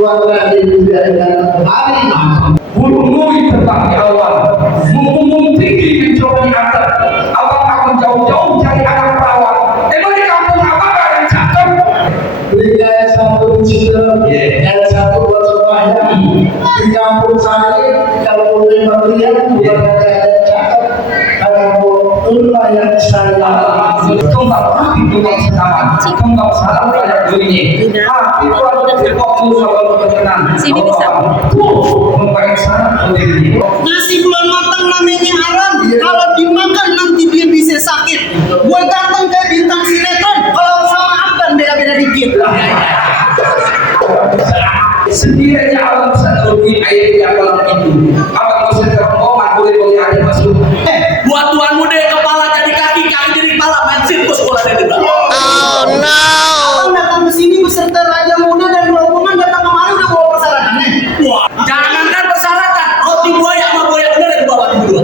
keluarga di daerah hari Burunui tentang awan, mumpung tinggi mencoba di atas. Abang akan jauh-jauh cari anak perawan. Emang di kampung apa yang cakep? belinya satu cita, satu buat semuanya. Di kampung saya kalau boleh melihat bukan ada cakep, kalau lumayan saya. Kembang api kembang setaman, kembang salam kayak bunyi. Api itu ada di waktu sama berkenan. Sini bisa. Membaik sana bunyi. Nasi belum matang namanya haram. Kalau dimakan nanti dia bisa sakit. Gue ganteng kayak bintang sinetron. Kalau sama Afgan beda-beda dikit. Sendiri aja abang bisa terukin air di kolam itu. Abang bisa terowongan boleh air masuk. Buat tuan muda kepala jadi kaki, kaki jadi kepala, main sirkus bola dari belakang. Oh no. Abang datang ke sini beserta raja muda dan rombongan datang kemari udah bawa persyaratannya. Wah, jangankan persyaratan, roti buaya sama buaya bener yang bawa dulu.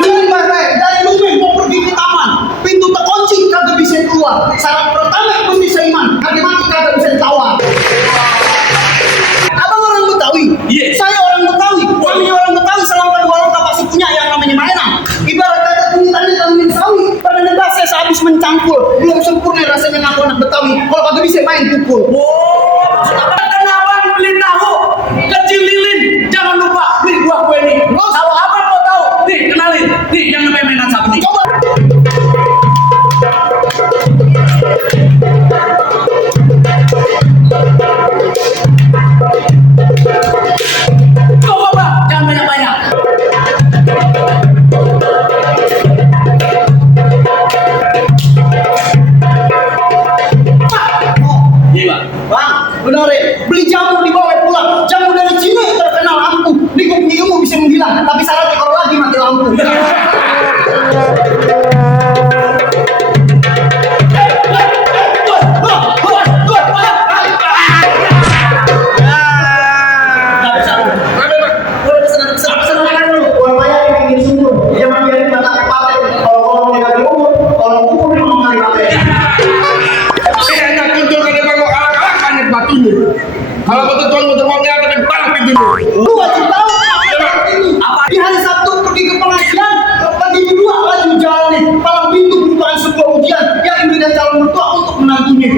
Dengan baik, dari Lumen mau pergi ke taman, pintu terkunci kagak bisa keluar. Syarat pertama mesti seiman, kagak mati kagak bisa ditawar. Abang orang Betawi, saya orang Betawi. Kami orang Betawi selama di warung tak pasti punya yang namanya mainan. Ibarat kata kunyit kambing sawi, pada negas saya sehabis mencangkul, belum sempurna rasanya ngaku anak Betawi. Kalau kagak bisa main pukul. Wow, maksud apa? Kenapa beli tahu kecil lilin? Jangan lupa beli buah kue ini. Kalau abang mau tahu, nih kenalin, nih yang namanya mainan sapi nih. Coba. Coba bang, jangan banyak-banyak. Bang, benar ya? Beli jamu dibawa pulang. Jamu dari Cina yang terkenal ampuh. Di kopi ilmu bisa menghilang, tapi syaratnya kalau lagi mati lampu. Kalau betul tuan betul mau lihat tapi balik pintu. Lu wajib tahu apa di hari Sabtu pergi ke pengajian pagi kedua lagi jalan nih palang pintu bukan sebuah ujian yang diberikan calon mertua untuk menantunya.